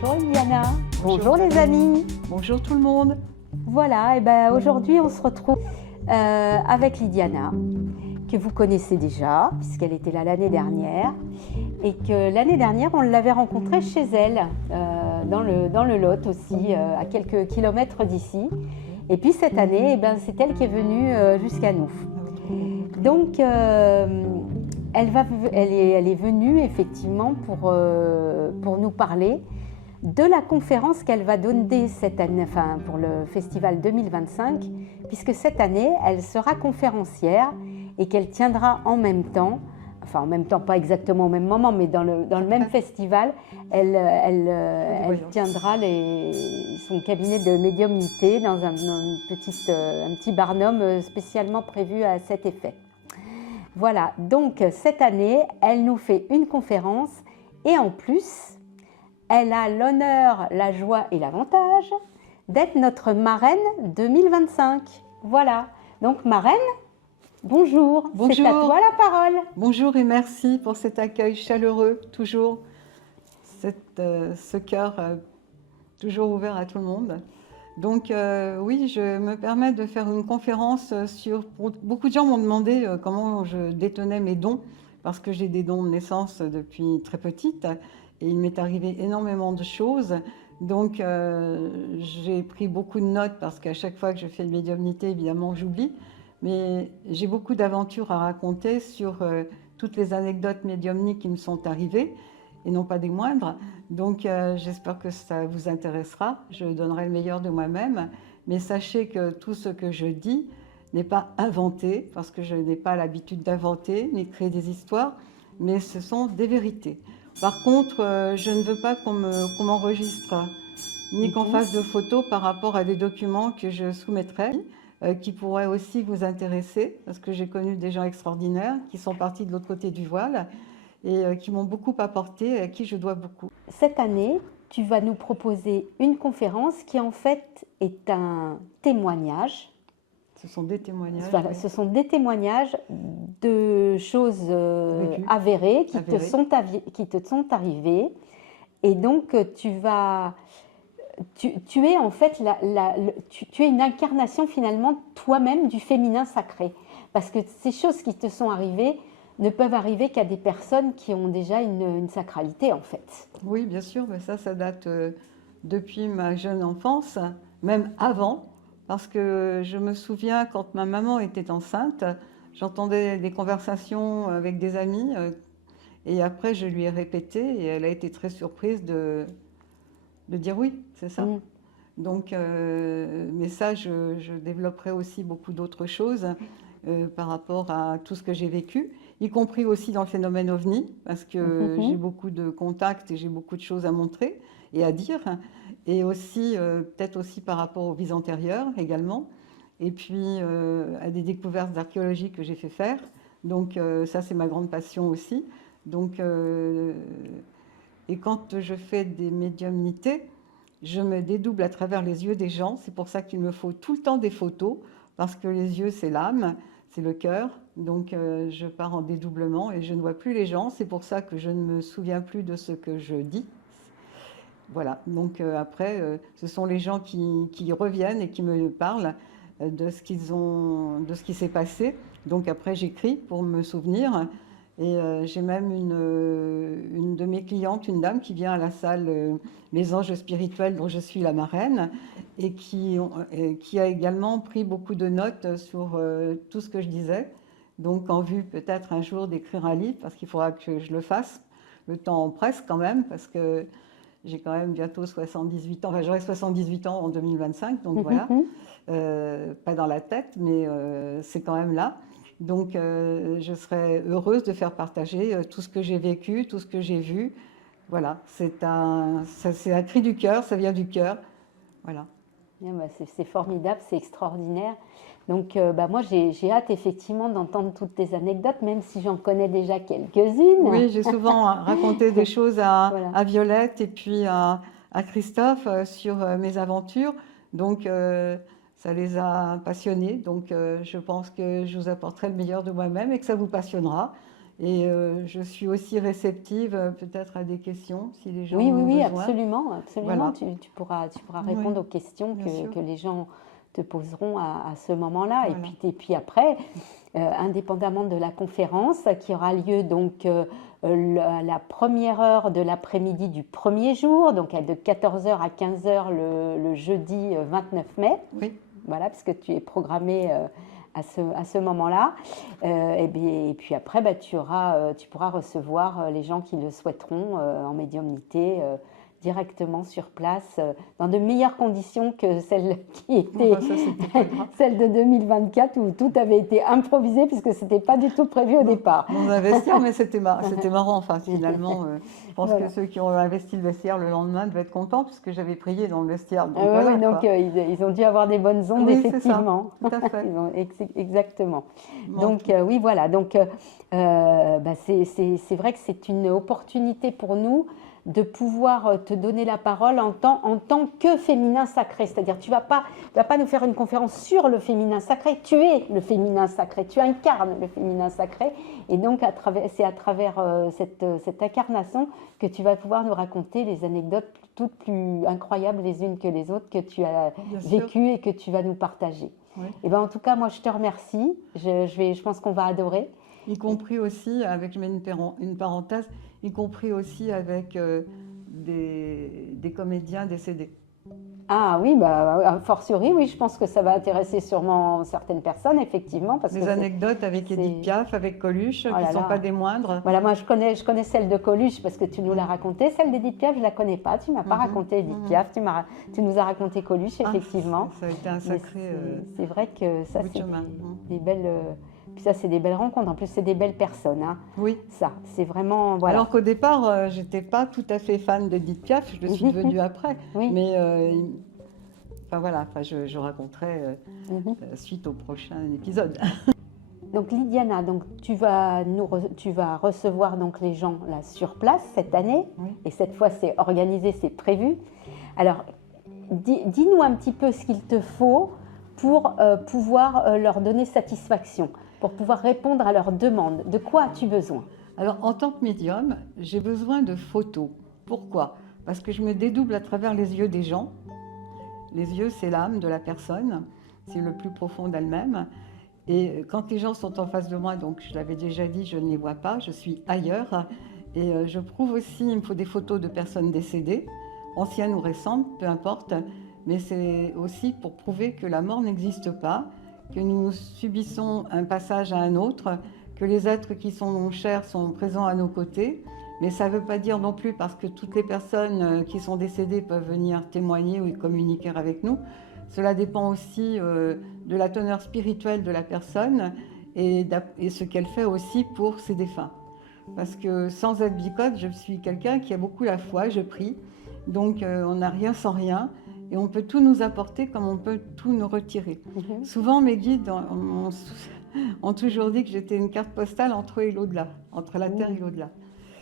Bonjour Liliana. Bonjour les amis. Bonjour tout le monde. Voilà, et ben aujourd'hui on se retrouve avec Liliana, que vous connaissez déjà, puisqu'elle était là l'année dernière. Et que l'année dernière, on l'avait rencontrée chez elle, dans le Lot aussi, à quelques kilomètres d'ici. Et puis cette année, eh ben, c'est elle qui est venue jusqu'à nous. Donc, elle est venue effectivement pour nous parler de la conférence qu'elle va donner cette année, enfin, pour le festival 2025, puisque cette année, elle sera conférencière et qu'elle tiendra en même temps, enfin en même temps, pas exactement au même moment, mais dans le même festival, elle tiendra son cabinet de médiumnité dans un petit barnum spécialement prévu à cet effet. Voilà, donc cette année, elle nous fait une conférence et en plus, elle a l'honneur, la joie et l'avantage d'être notre marraine 2025. Voilà, donc marraine, bonjour, c'est à toi la parole. Bonjour et merci pour cet accueil chaleureux, toujours, ce cœur toujours ouvert à tout le monde. Donc oui, je me permets de faire une conférence sur... Beaucoup de gens m'ont demandé comment je détenais mes dons, parce que j'ai des dons de naissance depuis très petite, et il m'est arrivé énormément de choses. Donc j'ai pris beaucoup de notes, parce qu'à chaque fois que je fais une médiumnité, évidemment, j'oublie. Mais j'ai beaucoup d'aventures à raconter sur toutes les anecdotes médiumniques qui me sont arrivées, et non pas des moindres. Donc j'espère que ça vous intéressera. Je donnerai le meilleur de moi-même. Mais sachez que tout ce que je dis n'est pas inventé, parce que je n'ai pas l'habitude d'inventer ni de créer des histoires, mais ce sont des vérités. Par contre, je ne veux pas qu'on m'enregistre, ni qu'on fasse de photos par rapport à des documents que je soumettrai, qui pourraient aussi vous intéresser, parce que j'ai connu des gens extraordinaires qui sont partis de l'autre côté du voile, et qui m'ont beaucoup apporté et à qui je dois beaucoup. Cette année, tu vas nous proposer une conférence qui en fait est un témoignage. Ce sont des témoignages. Voilà, oui. Ce sont des témoignages de choses avérées qui te sont arrivées. Et donc, tu es en fait tu es une incarnation finalement toi-même du féminin sacré. Parce que ces choses qui te sont arrivées ne peuvent arriver qu'à des personnes qui ont déjà une sacralité en fait. Oui, bien sûr, mais ça date depuis ma jeune enfance, même avant, parce que je me souviens quand ma maman était enceinte, j'entendais des conversations avec des amis, et après je lui ai répété, et elle a été très surprise de dire oui, c'est ça. Donc, mais ça, je développerai aussi beaucoup d'autres choses par rapport à tout ce que j'ai vécu, y compris aussi dans le phénomène OVNI, parce que j'ai beaucoup de contacts et j'ai beaucoup de choses à montrer et à dire, et aussi peut-être aussi par rapport aux vies antérieures également, et puis à des découvertes d'archéologie que j'ai fait faire. Donc ça, c'est ma grande passion aussi. Donc, et quand je fais des médiumnités, je me dédouble à travers les yeux des gens. C'est pour ça qu'il me faut tout le temps des photos, parce que les yeux, c'est l'âme, c'est le cœur. Donc, je pars en dédoublement et je ne vois plus les gens. C'est pour ça que je ne me souviens plus de ce que je dis. Voilà. Donc, après, ce sont les gens qui reviennent et qui me parlent de ce qui s'est passé. Donc, après, j'écris pour me souvenir. Et j'ai même une de mes clientes, une dame qui vient à la salle Les Anges Spirituels, dont je suis la marraine, et qui a également pris beaucoup de notes sur tout ce que je disais. Donc en vue peut-être un jour d'écrire un livre, parce qu'il faudra que je le fasse. Le temps presse quand même, parce que j'ai quand même bientôt 78 ans, enfin j'aurai 78 ans en 2025, donc voilà. Pas dans la tête, mais c'est quand même là. Donc, je serais heureuse de faire partager tout ce que j'ai vécu, tout ce que j'ai vu. Voilà, c'est un cri du cœur, ça vient du cœur. Voilà. C'est formidable, c'est extraordinaire. Donc, moi, j'ai hâte effectivement d'entendre toutes tes anecdotes, même si j'en connais déjà quelques-unes. Oui, j'ai souvent raconté des choses à Violette et puis à Christophe sur mes aventures. Donc, ça les a passionnés, donc je pense que je vous apporterai le meilleur de moi-même et que ça vous passionnera. Et je suis aussi réceptive peut-être à des questions si les gens Oui, en oui, ont oui, besoin. absolument, absolument. Voilà. Tu pourras Oui, répondre aux questions bien sûr. que les gens te poseront à ce moment-là. Voilà. Et puis après, indépendamment de la conférence qui aura lieu donc la première heure de l'après-midi du premier jour, donc de 14 h à 15 h le jeudi 29 mai. Oui. Voilà, parce que tu es programmé à ce moment-là. Et puis après, bah, tu pourras recevoir les gens qui le souhaiteront en médiumnité directement sur place, dans de meilleures conditions que celles qui étaient Enfin, ça, c'était pas grave. celles de 2024 où tout avait été improvisé puisque ce n'était pas du tout prévu au départ. Dans un vestiaire, mais c'était marrant. Enfin, finalement, je pense Voilà. que ceux qui ont investi le vestiaire le lendemain devaient être contents puisque j'avais prié dans le vestiaire. Donc, Oui, voilà, oui, donc quoi. ils ont dû avoir des bonnes ondes, Oui, c'est ça, effectivement. tout à fait. Exactement. Bon, Donc, oui, voilà. Donc, bah, c'est vrai que c'est une opportunité pour nous de pouvoir te donner la parole en tant que féminin sacré. C'est-à-dire, tu vas pas nous faire une conférence sur le féminin sacré, tu es le féminin sacré, tu incarnes le féminin sacré. Et donc, c'est à travers cette incarnation que tu vas pouvoir nous raconter les anecdotes toutes plus incroyables les unes que les autres que tu as bien sûr. vécues et que tu vas nous partager. Oui. Et ben, en tout cas, moi, je te remercie. Je pense qu'on va adorer. Y compris aussi, je mets une parenthèse, y compris aussi avec des comédiens décédés. Ah oui, bah, a fortiori, oui, je pense que ça va intéresser sûrement certaines personnes, effectivement. Parce Des que anecdotes avec Édith Piaf, avec Coluche, Oh qui là ne sont là. pas des moindres. Voilà, moi je connais celle de Coluche parce que tu nous l'as racontée. Celle d'Édith Piaf, je ne la connais pas. Tu ne m'as pas raconté Édith Piaf, tu nous as raconté Coluche, effectivement. Ça a été un sacré C'est vrai que ça, bout de c'est chemin. des belles. Puis ça, c'est des belles rencontres. En plus, c'est des belles personnes. Hein. Oui. Ça, c'est vraiment. Voilà. Alors qu'au départ, j'étais pas tout à fait fan d'Édith Piaf, je le suis devenue après. Oui. Mais enfin voilà, je raconterai suite au prochain épisode. Donc Lydiana, donc tu vas recevoir donc les gens là sur place cette année, Oui. et cette fois c'est organisé, c'est prévu. Alors dis-nous un petit peu ce qu'il te faut pour pouvoir leur donner satisfaction, pour pouvoir répondre à leurs demandes. De quoi as-tu besoin? Alors en tant que médium, j'ai besoin de photos. Pourquoi? Parce que je me dédouble à travers les yeux des gens. Les yeux, c'est l'âme de la personne, c'est le plus profond d'elle-même. Et quand les gens sont en face de moi, donc je l'avais déjà dit, je ne les vois pas, je suis ailleurs. Et je prouve aussi, il me faut des photos de personnes décédées, anciennes ou récentes, peu importe. Mais c'est aussi pour prouver que la mort n'existe pas, que nous subissons un passage à un autre, que les êtres qui sont chers sont présents à nos côtés. Mais ça ne veut pas dire non plus, parce que toutes les personnes qui sont décédées peuvent venir témoigner ou communiquer avec nous. Cela dépend aussi de la teneur spirituelle de la personne et ce qu'elle fait aussi pour ses défunts. Parce que sans être bicote, je suis quelqu'un qui a beaucoup la foi, je prie. Donc on n'a rien sans rien et on peut tout nous apporter comme on peut tout nous retirer. Souvent mes guides ont toujours dit que j'étais une carte postale entre eux et l'au-delà, entre la terre et l'au-delà.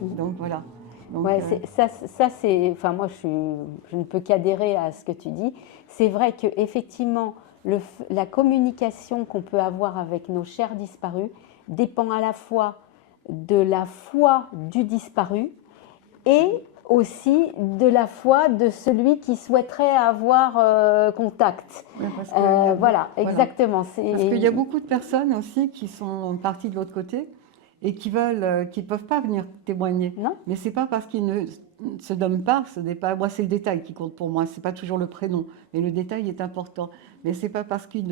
Donc voilà. Donc, ouais, ça c'est. Enfin, moi, je ne peux qu'adhérer à ce que tu dis. C'est vrai que effectivement, la communication qu'on peut avoir avec nos chers disparus dépend à la fois de la foi du disparu et aussi de la foi de celui qui souhaiterait avoir contact. Ouais, voilà, exactement. Parce qu'il y a beaucoup de personnes aussi qui sont parties de l'autre côté et qui peuvent pas venir témoigner. Non. Mais c'est pas parce qu'ils ne se nomment pas, moi c'est le détail qui compte pour moi, c'est pas toujours le prénom, mais le détail est important. Mais c'est pas parce qu'ils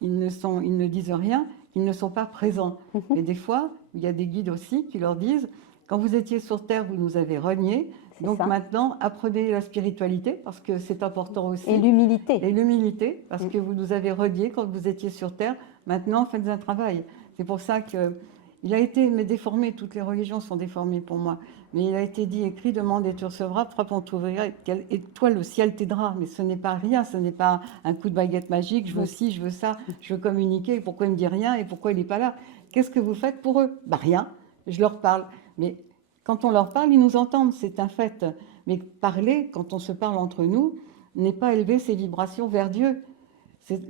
ne disent rien qu'ils ne sont pas présents. Et des fois, il y a des guides aussi qui leur disent, quand vous étiez sur Terre, vous nous avez reniés, donc maintenant, apprenez la spiritualité, parce que c'est important aussi. Et l'humilité. Et l'humilité, parce que vous nous avez reniés quand vous étiez sur Terre, maintenant faites un travail. C'est pour ça que il a été déformé, toutes les religions sont déformées pour moi, mais il a été dit, écrit, demande et tu recevras, frappe, on t'ouvrira, et toi le ciel t'aidera. Mais ce n'est pas rien, ce n'est pas un coup de baguette magique, je veux ci, je veux ça, je veux communiquer, pourquoi il ne me dit rien et pourquoi il n'est pas là? Qu'est-ce que vous faites pour eux? Bah rien, je leur parle. Mais quand on leur parle, ils nous entendent, c'est un fait. Mais parler, quand on se parle entre nous, n'est pas élever ses vibrations vers Dieu.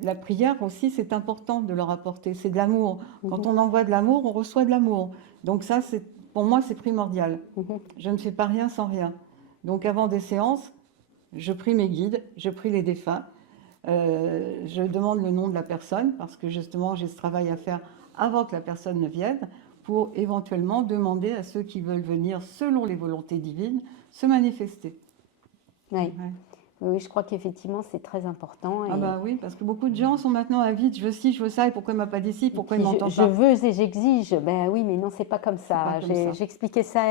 La prière aussi, c'est important de leur apporter. C'est de l'amour. Quand Mhm. on envoie de l'amour, on reçoit de l'amour. Donc ça, pour moi, c'est primordial. Mhm. Je ne fais pas rien sans rien. Donc avant des séances, je prie mes guides, je prie les défunts. Je demande le nom de la personne parce que justement, j'ai ce travail à faire avant que la personne ne vienne pour éventuellement demander à ceux qui veulent venir selon les volontés divines se manifester. Oui. Ouais. Oui, je crois qu'effectivement, c'est très important. Ah bah oui, parce que beaucoup de gens sont maintenant avides, je veux ci, je veux ça, et pourquoi il m'a pas dit ci, pourquoi il Puis m'entend je pas? veux et j'exige. Ben oui, mais non, c'est pas comme C'est pas ça. comme ça. J'expliquais ça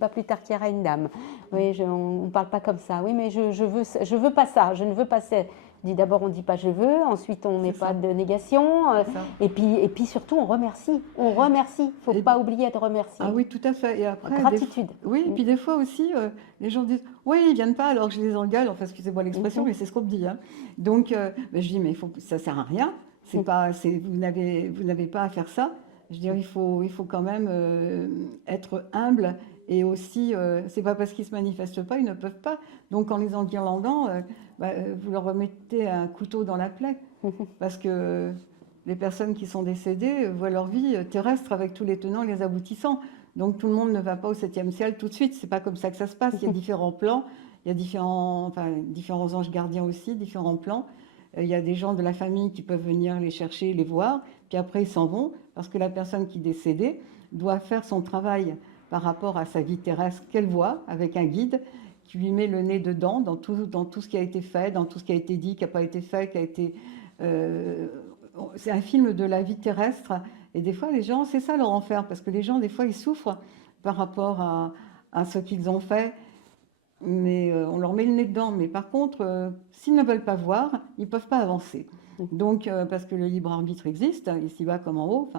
pas plus tard qu'hier à une dame. Oui, on ne parle pas comme ça. Oui, mais je veux pas ça. Je ne veux pas ça. Je dis d'abord, on dit pas je veux. Ensuite, on met C'est pas ça. de négation. C'est ça. Et puis surtout, on remercie. On remercie. Faut Et- pas oublier de remercier. Ah oui, tout à fait. Et après, Gratitude. oui, et puis des fois aussi, les gens disent, oui, ils viennent pas alors que je les engueule, enfin, excusez-moi l'expression, Mhm. mais c'est ce qu'on me dit, hein. Donc, ben, je dis, mais ça sert à rien. C'est pas, vous n'avez pas à faire ça. Je veux dire, il faut quand même être humble et aussi, c'est pas parce qu'ils se manifestent pas, ils ne peuvent pas. Donc, en les enguirlandant, vous leur remettez un couteau dans la plaie, parce que les personnes qui sont décédées voient leur vie terrestre avec tous les tenants et les aboutissants. Donc tout le monde ne va pas au 7e ciel tout de suite. C'est pas comme ça que ça se passe. Il y a différents plans. Il y a différents anges gardiens aussi, différents plans. Il y a des gens de la famille qui peuvent venir les chercher, les voir. Puis après, ils s'en vont parce que la personne qui est décédée doit faire son travail par rapport à sa vie terrestre qu'elle voit avec un guide qui lui met le nez dedans dans tout ce qui a été fait, dans tout ce qui a été dit, qui n'a pas été fait, qui a été... c'est un film de la vie terrestre. Et des fois, les gens, c'est ça leur enfer, parce que les gens, des fois, ils souffrent par rapport à ce qu'ils ont fait, mais on leur met le nez dedans. Mais par contre, s'ils ne veulent pas voir, ils ne peuvent pas avancer. Donc, parce que le libre arbitre existe, ici-bas comme en haut,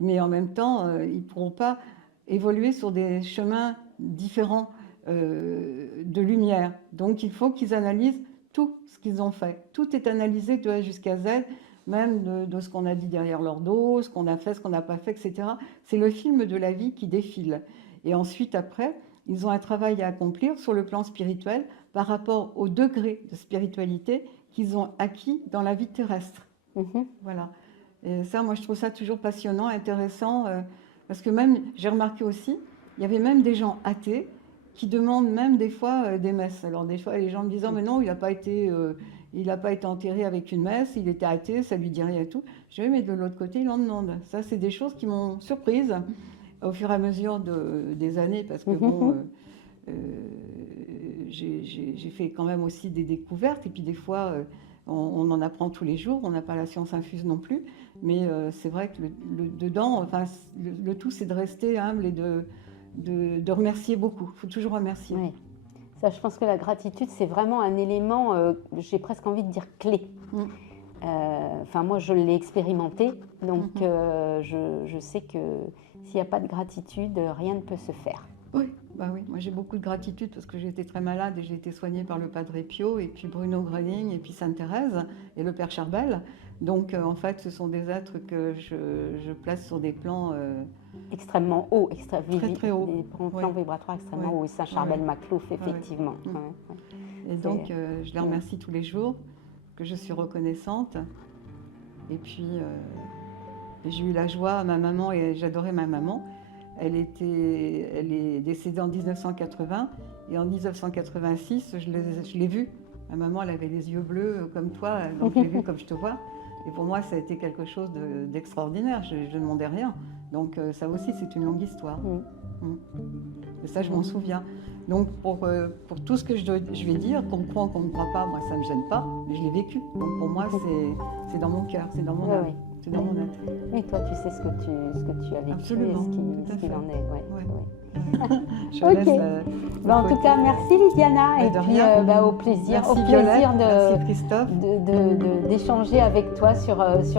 mais en même temps, ils ne pourront pas évoluer sur des chemins différents de lumière. Donc, il faut qu'ils analysent tout ce qu'ils ont fait. Tout est analysé de A jusqu'à Z, même de ce qu'on a dit derrière leur dos, ce qu'on a fait, ce qu'on n'a pas fait, etc. C'est le film de la vie qui défile. Et ensuite, après, ils ont un travail à accomplir sur le plan spirituel par rapport au degré de spiritualité qu'ils ont acquis dans la vie terrestre. Voilà. Et ça, moi, je trouve ça toujours passionnant, intéressant, parce que même, j'ai remarqué aussi, il y avait même des gens athées qui demandent même des fois des messes. Alors des fois, les gens me disent, oh, mais non, il n'a pas été enterré avec une messe, il était athée, ça lui dit rien et tout. Je dis, mais de l'autre côté, il en demande. Ça, c'est des choses qui m'ont surprise au fur et à mesure des années, parce que bon, j'ai fait quand même aussi des découvertes, et puis des fois, on en apprend tous les jours, on n'a pas la science infuse non plus, mais c'est vrai que dedans, enfin, le tout, c'est de rester humble et de remercier beaucoup. Il faut toujours remercier. Oui. Ça, je pense que la gratitude, c'est vraiment un élément, j'ai presque envie de dire clé. Enfin, moi, je l'ai expérimenté, donc je sais que s'il n'y a pas de gratitude, rien ne peut se faire. Oui, bah oui. Moi j'ai beaucoup de gratitude parce que j'ai été très malade et j'ai été soignée par le Padre Pio et puis Bruno Gröning et puis Sainte Thérèse et le Père Charbel. Donc en fait, ce sont des êtres que je place sur des plans extrêmement haut, très haut. Des plans vibratoires extrêmement hauts. Et Saint Charbel Maclouf, effectivement. Et donc je les remercie tous les jours, que je suis reconnaissante. Et puis j'ai eu la joie, ma maman, et j'adorais ma maman. Elle est décédée en 1980 et en 1986, je l'ai vue. Ma maman, elle avait les yeux bleus comme toi, donc je l'ai vue comme je te vois. Et pour moi, ça a été quelque chose d'extraordinaire. Je ne demandais rien. Donc ça aussi, c'est une longue histoire. Et ça, je m'en souviens. Donc pour tout ce que je vais dire, qu'on croit, qu'on ne croit pas, moi, ça ne me gêne pas, mais je l'ai vécu. Donc pour moi, c'est dans mon cœur, c'est dans mon âme. C'est dans mon être. Oui, toi, tu sais ce que tu as vécu. Absolument, et ce qu'il en est. Je ok. laisse, En tout cas, merci Lydiana. Et puis au plaisir, merci Violette, merci Christophe. d'échanger avec toi sur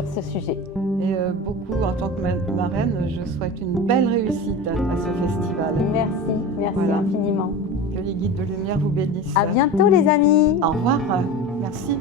ce sujet. Et beaucoup, en tant que marraine, je souhaite une belle réussite à ce festival. Merci infiniment. Que les guides de lumière vous bénissent. À bientôt les amis. Au revoir, merci.